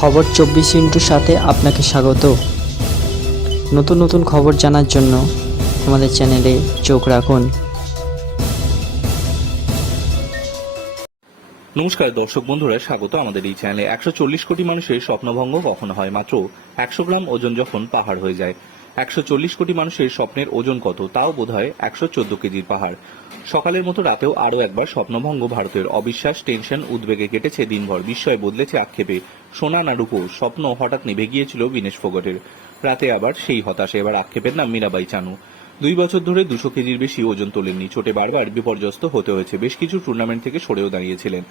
খবর চব্বিশ ইন্টুর সাথে আপনাকে স্বাগত। নতুন নতুন খবর জানার জন্য আমাদের চ্যানেলে চোখ রাখুন। নমস্কার দর্শক বন্ধুরা, স্বাগত আমাদের এই চ্যানেলে। একশো চল্লিশ কোটি মানুষের স্বপ্নভঙ্গ কখনো হয়, মাত্র একশো গ্রাম ওজন যখন পাহাড় হয়ে যায়। একশো চল্লিশ কোটি মানুষের স্বপ্নের ওজন কত, তাও বোধ হয় একশো চোদ্দ কেজির পাহাড়। সকালের মতো রাতেও আরও একবার স্বপ্নভঙ্গ ভারতের অবিশ্বাস, টেনশন, উদ্বেগে কেটেছে দিনভর, বিস্ময় বদলেছে আক্ষেপে। সোনা না রূপো স্বপ্ন হঠাৎ নিভে গিয়েছিল বিনেশ ফোগটের। রাতে আবার সেই হতাশে, এবার আক্ষেপের নাম মীরাবাই চানু। দুই বছর ধরে দুশো কেজির বেশি ওজন তোলেননি চোটে বারবার বিপর্যস্ত হতে হয়েছে, বেশ কিছু টুর্নামেন্ট থেকে সরেও দাঁড়িয়েছিলেন।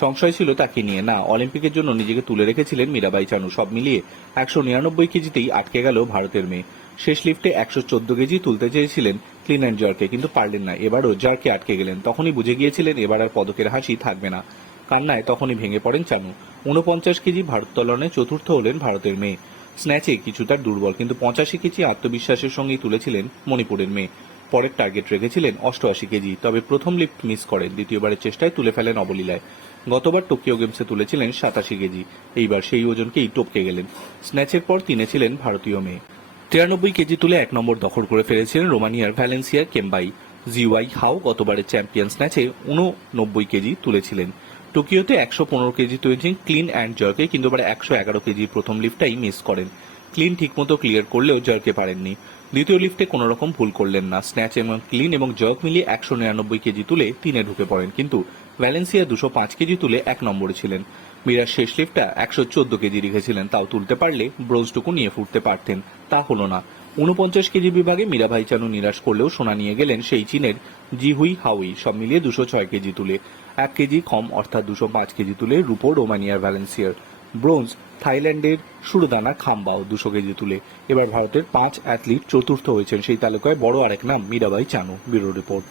সংশয় ছিল তাকে নিয়ে, না, অলিম্পিকের জন্য নিজেকে তুলে রেখেছিলেন মীরাবাই চানু, সব মিলিয়ে একশো নিরানব্বই কেজিতেই আটকে গেল ভারতের মেয়ে। শেষ লিফটে একশো চোদ্দ কেজি তুলতে চেয়েছিলেন ক্লিন অ্যান্ড জার্কে কিন্তু পারলেন না। এবারও জার্কে আটকে গেলেন। তখনই বুঝে গিয়েছিলেন এবার আর পদকের হাসি থাকবে না। কান্নায় তখনই ভেঙে পড়েন চানু। উনপঞ্চাশ কেজি ভারোত্তোলনে চতুর্থ হলেন ভারতের মেয়ে। স্ন্যাচে কিছুটা দুর্বল, কিন্তু পঁচাশি কেজি আত্মবিশ্বাসের সঙ্গেই তুলেছিলেন মণিপুরের মেয়ে। পরের টার্গেট রেখেছিলেন অষ্টআশি কেজি, তবে প্রথম লিফট মিস করেন। দ্বিতীয়বারের চেষ্টায় তুলে ফেলেন অবলীলায়। গতবার টোকিও গেমসে তুলেছিলেন সাতাশি কেজি। এইবার সেই ওজনকেই টপকে গেলেন। স্ন্যাচের পর তিনে ছিলেন ভারতীয় মেয়ে। তিরানব্বই কেজি তুলে এক নম্বর দখল করে ফেলেছিলেন রোমানিয়ার ভ্যালেন্সিয়ার কেম্বাই। জিওয়াই হাও গতবারের চ্যাম্পিয়ন স্ন্যাচে উননব্বই কেজি তুলেছিলেন। টোকিওতে একশো পনেরো কেজি তুলেছেন ক্লিন অ্যান্ড জার্কে, কিন্তু এবার একশো এগারো কেজি প্রথম লিফটটাই মিস করেন। ক্লিন ঠিকমতো ক্লিয়ার করলেও জার্কে পারেননি। দ্বিতীয় লিফটে কোনো রকম ভুল করলেন না। স্ন্যাচ এবং ক্লিন এবং জার্ক মিলিয়ে একশো নিরানব্বই কেজি তুলে তিনে ঢুকে পড়েন, কিন্তু ভ্যালেন্সিয়া দুশো পাঁচ কেজি তুলে এক নম্বরে ছিলেন। মিরার শেষ লিফটটা একশো চোদ্দ কেজি রেখেছিলেন, তাও তুলতে পারলে ব্রোঞ্জটুকু নিয়ে ফুটতে পারতেন। তা হলো না। উনপঞ্চাশ কেজি বিভাগে মীরাভাই চানু নিরাশ করলেও সোনা নিয়ে গেলেন সেই চীনের জিহুই হাউই সব মিলিয়ে দুশো ছয় কেজি তুলে। এক কেজি কম, অর্থাৎ দুশো পাঁচ কেজি তুলে রুপো রোমানিয়ার ভ্যালেন্সিয়ার। ব্রোঞ্জ, থাইল্যান্ডের সুরদানা, খাম্বাও দুশো কেজি তুলে। এবার ভারতের পাঁচ অ্যাথলিট চতুর্থ হয়েছেন সেই তালিকায়। বড় আরেক নাম মীরাবাই চানু ব্যুরো রিপোর্ট।